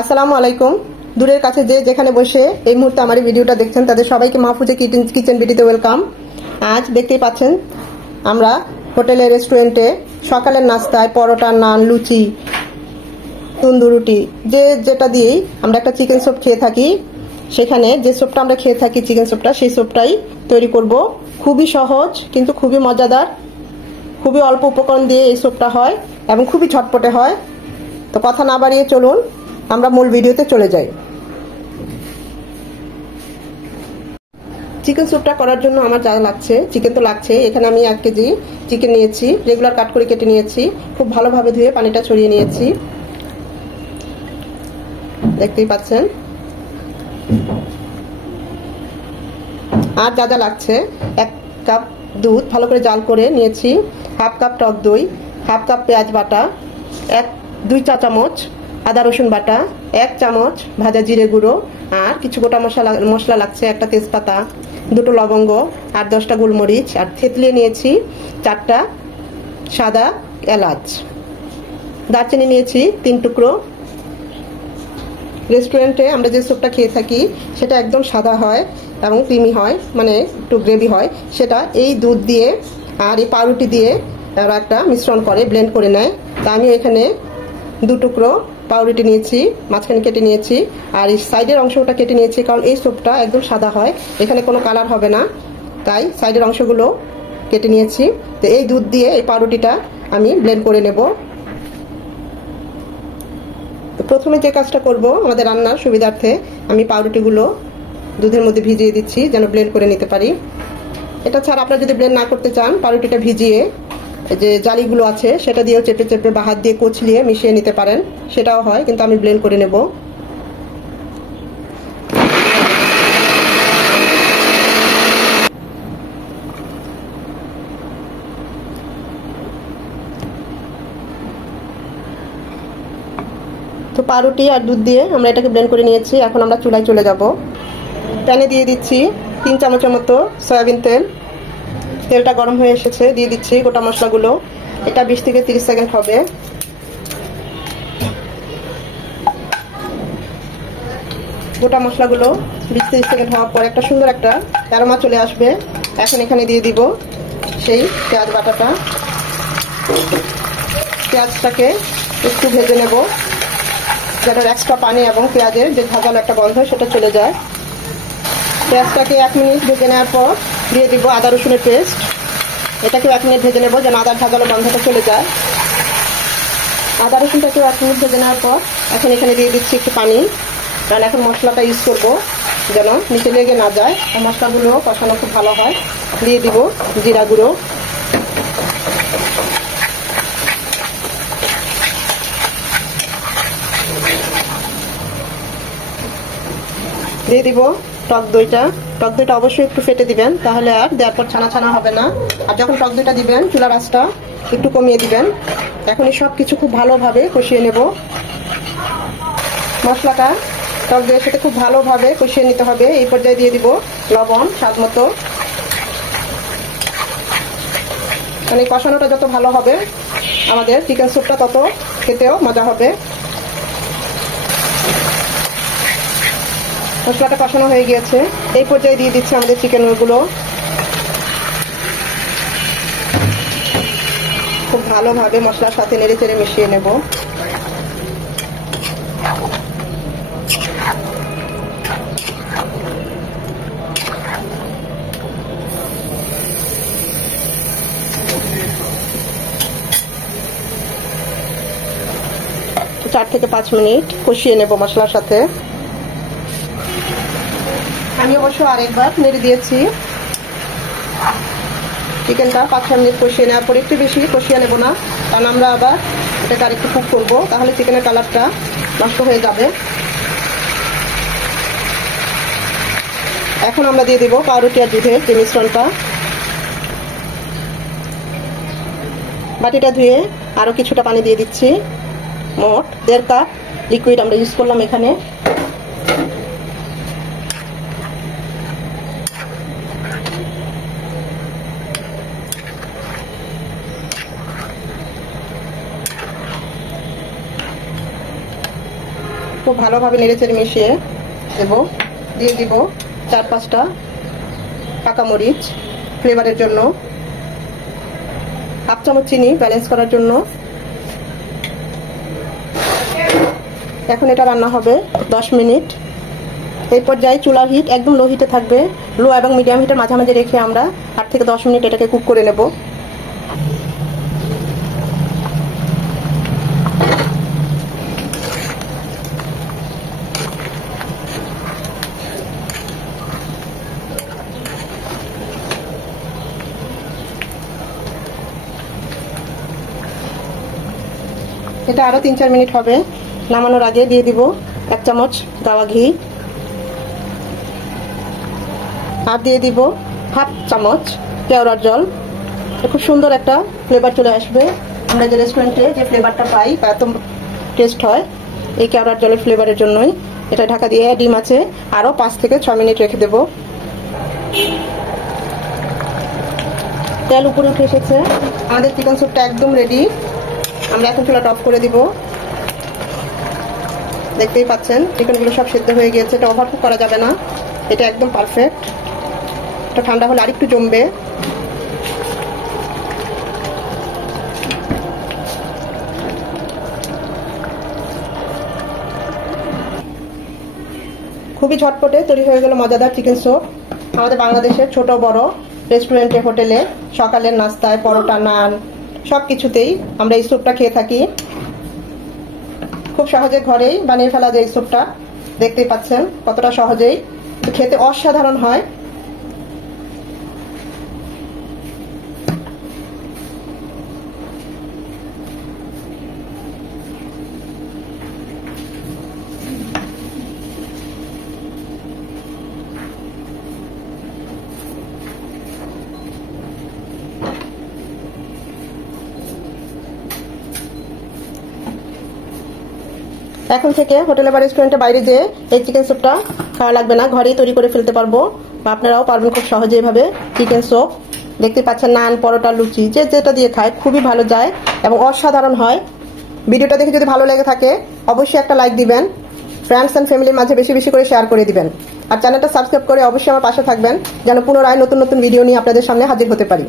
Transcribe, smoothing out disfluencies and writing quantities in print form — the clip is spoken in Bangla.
আসসালামু আলাইকুম। দূরের কাছে যে যেখানে বসে এই মুহূর্তে আমার এই ভিডিওটা দেখছেন তাদের সবাইকে মাহফুজা কিচেন বিডিতে ওয়েলকাম। আজ দেখতেই পাচ্ছেন আমরা হোটেলে রেস্টুরেন্টে সকালের নাস্তায় পরোটা, নান, লুচি, তন্দুর রুটি যে যেটা দিয়েই আমরা একটা চিকেন স্যুপ খেয়ে থাকি। সেখানে যে স্যুপটা আমরা খেয়ে থাকি চিকেন স্যুপটা, সেই স্যুপটাই তৈরি করব। খুবই সহজ কিন্তু খুবই মজাদার, খুবই অল্প উপকরণ দিয়ে এই স্যুপটা হয় এবং খুবই ঝটপটে হয়। তো কথা না বাড়িয়ে চলুন আমরা মূল ভিডিওতে চলে যাই। চিকেন স্যুপটা করার জন্য আমার যা লাগছে, চিকেন তো লাগছে। এখানে আমি 1 কেজি চিকেন নিয়েছি, রেগুলার কাট করে কেটে নিয়েছি, খুব ভালোভাবে ধুয়ে পানিটা ছড়িয়ে নিয়েছি, দেখতেই পাচ্ছেন। আর যা যা লাগছে, 1 কাপ দুধ ভালো করে জাল করে নিয়েছি, 1/2 কাপ টক দই, 1/2 কাপ পেঁয়াজ বাটা, 2 চা চামচ আদা রসুন বাটা, 1 চামচ ভাজা জিরে গুঁড়ো, আর কিছু গোটা মশলা লাগছে, একটা তেজপাতা, 2টো লবঙ্গ, আর 10টা গোলমরিচ, আর থেতলিয়ে নিয়েছি 4টা সাদা এলাচ, দারচিনি নিয়েছি 3 টুকরো। রেস্টুরেন্টে আমরা যে স্যুপটা খেয়ে থাকি সেটা একদম সাদা হয় এবং ক্রিমি হয়, মানে একটু গ্রেভি হয়। সেটা এই দুধ দিয়ে আর এই পাউরুটি দিয়ে ওরা একটা মিশ্রণ করে ব্লেন্ড করে নেয়। তা আমি এখানে 2 টুকরো পাউরুটি নিয়েছি, মাঝখানে কেটে নিয়েছি, আর এই সাইডের অংশটা কেটে নিয়েছি, কারণ এই স্যুপটা একদম সাদা হয়, এখানে কোনো কালার হবে না, তাই সাইডের অংশগুলো কেটে নিয়েছি। তো এই দুধ দিয়ে এই পাউরুটিটা আমি ব্লেন্ড করে নেব। তো প্রথমে যে কাজটা করব, আমাদের রান্নার সুবিধার্থে আমি পাউরুটিগুলো দুধের মধ্যে ভিজিয়ে দিচ্ছি যেন ব্লেন্ড করে নিতে পারি। এটা ছাড়া আপনারা যদি ব্লেন্ড না করতে চান, পাউরুটিটা ভিজিয়ে যে জালিগুলো আছে সেটা দিয়েও চেপে চেপে বা হাত দিয়ে কচলিয়ে মিশিয়ে নিতে পারেন, সেটাও হয়, কিন্তু আমি ব্লেন্ড করে নেব। তো পাউরুটি আর দুধ দিয়ে আমরা এটাকে ব্লেন্ড করে নিয়েছি। এখন আমরা চুলায় চলে যাব। প্যানে দিয়ে দিচ্ছি 3 চামচের মতো সয়াবিন তেল। তেলটা গরম হয়ে এসেছে, দিয়ে দিচ্ছি গোটা মশলাগুলো। এটা 20 থেকে 30 সেকেন্ড হবে। গোটা মশলাগুলো 20-30 সেকেন্ড হওয়ার পর একটা সুন্দর একটা অ্যারোমা চলে আসবে। এখন এখানে দিয়ে দিব সেই পেঁয়াজ বাটাটা। পেঁয়াজটাকে একটু ভেজে নেব যাতে এক্সট্রা পানি এবং পেঁয়াজের যে ঝাঁঝালো একটা গন্ধ সেটা চলে যায়। পেঁয়াজটাকে 1 মিনিট ভেজে নেওয়ার পর দিয়ে দিব আদা রসুনের পেস্ট। এটাকেও 1 মিনিট ভেজে নেব যেন আদার ঝাঁঝালো গন্ধটা চলে যায়। আদা রসুনটাকেও 1 মিনিট ভেজে নেওয়ার পর এখন এখানে দিয়ে দিচ্ছি একটু পানি, কারণ এখন মশলাটা ইউজ করব যেন নিচে লেগে না যায়, মশলাগুলো কষানো খুব ভালো হয়। দিয়ে দিব জিরা গুঁড়ো, দিয়ে দিব টক দইটা। টক দইটা অবশ্যই একটু ফেটে দিবেন, তাহলে আর দেওয়ার পর ছানা ছানা হবে না। আর যখন টক দইটা দিবেন চুলার আঁচটা একটু কমিয়ে দিবেন। এখন এই সব কিছু খুব ভালোভাবে কষিয়ে নেব। মশলাটা টক দইয়ের সাথে খুব ভালোভাবে কষিয়ে নিতে হবে। এই পর্যায়ে দিয়ে দিব লবণ স্বাদ মতো। মানে কষানোটা যত ভালো হবে আমাদের চিকেন স্যুপটা তত খেতেও মজা হবে। মশলাটা কষানো হয়ে গিয়েছে, এই পর্যায়ে দিয়ে দিচ্ছি আমাদের চিকেনগুলো। খুব ভালোভাবে মশলার সাথে নেড়ে চেড়ে মিশিয়ে নেব। তো 4 থেকে 5 মিনিট কষিয়ে নেব মশলার সাথে। আমি অবশ্য আরেকবার নেড়ে দিয়েছি। চিকেনটা 5-6 মিনিট কষিয়ে নেওয়ার পর, একটু বেশি কষিয়ে নেব না, কারণ আমরা আবার এটাকে আরেকটু কুক করবো, তাহলে চিকেনের কালারটা নষ্ট হয়ে যাবে। এখন আমরা দিয়ে দেব পাউরুটি আর দুধের যে মিশ্রণটা। বাটিটা ধুয়ে আরো কিছুটা পানি দিয়ে দিচ্ছি, মোট 1.5 কাপ লিকুইড আমরা ইউজ করলাম এখানে। খুব ভালোভাবে নেড়েচেড়ে মিশিয়ে দেব। দিয়ে দিব 4-5টা পাকা মরিচ ফ্লেভারের জন্য, হাফ চামচ চিনি ব্যালেন্স করার জন্য। এখন এটা রান্না হবে 10 মিনিট। এই পর্যায়ে চুলার হিট একদম লো হিটে থাকবে। লো এবং মিডিয়াম হিটের মাঝামাঝি রেখে আমরা 8 থেকে 10 মিনিট এটাকে কুক করে নেব। এটা আরো 3-4 মিনিট হবে। নামানোর আগে দিয়ে দিব 1 চামচ গাওয়া ঘি, আর দিয়ে দিব হাফ চামচ কেওড়ার জল। খুব সুন্দর একটা ফ্লেভার চলে আসবে। আমরা যে রেস্টুরেন্টে যে ফ্লেভারটা পাই এত টেস্ট হয় এই কেওড়ার জলের ফ্লেভারের জন্যই। এটা ঢাকা দিয়ে ডিম আছে আরো 5 থেকে 6 মিনিট রেখে দেব। তেল উপরে উঠে এসেছে, আমাদের চিকেন স্যুপটা একদম রেডি। আমরা এখন চুলাটা অফ করে দিব। দেখতেই পাচ্ছেন চিকেনগুলো সব সিদ্ধ হয়ে গিয়েছে। এটা ওভারকুক করা যাবে না, এটা একদম পারফেক্ট। এটা ঠান্ডা হলে আরেকটু জমবে। খুবই ঝটপটে তৈরি হয়ে গেল মজাদার চিকেন স্যুপ। আমাদের বাংলাদেশের ছোট বড় রেস্টুরেন্টে, হোটেলে, সকালের নাস্তায়, পরোটা, নান সবকিছুতেই আমরা এই স্যুপটা খেয়ে থাকি। খুব সহজে ঘরেই বানিয়ে ফেলা যায় এই স্যুপটা। দেখতেই পাচ্ছেন কতটা সহজেই, খেতে অসাধারণ হয়। এখন থেকে হোটেলে বা রেস্টুরেন্টে বাইরে যেয়ে এই চিকেন স্যুপটা খাওয়া লাগবে না, ঘরেই তৈরি করে ফেলতে পারবো। বা আপনারাও পারবেন খুব সহজে এভাবে চিকেন স্যুপ। দেখতে পাচ্ছেন নান, পরোটা, লুচি যে যেটা দিয়ে খায় খুবই ভালো যায় এবং অসাধারণ হয়। ভিডিওটা দেখে যদি ভালো লেগে থাকে অবশ্যই একটা লাইক দিবেন, ফ্রেন্ডস এন্ড ফ্যামিলির মাঝে বেশি বেশি করে শেয়ার করে দিবেন, আর চ্যানেলটা সাবস্ক্রাইব করে অবশ্যই আমার পাশে থাকবেন যেন পুনরায় নতুন নতুন ভিডিও নিয়ে আপনাদের সামনে হাজির হতে পারি।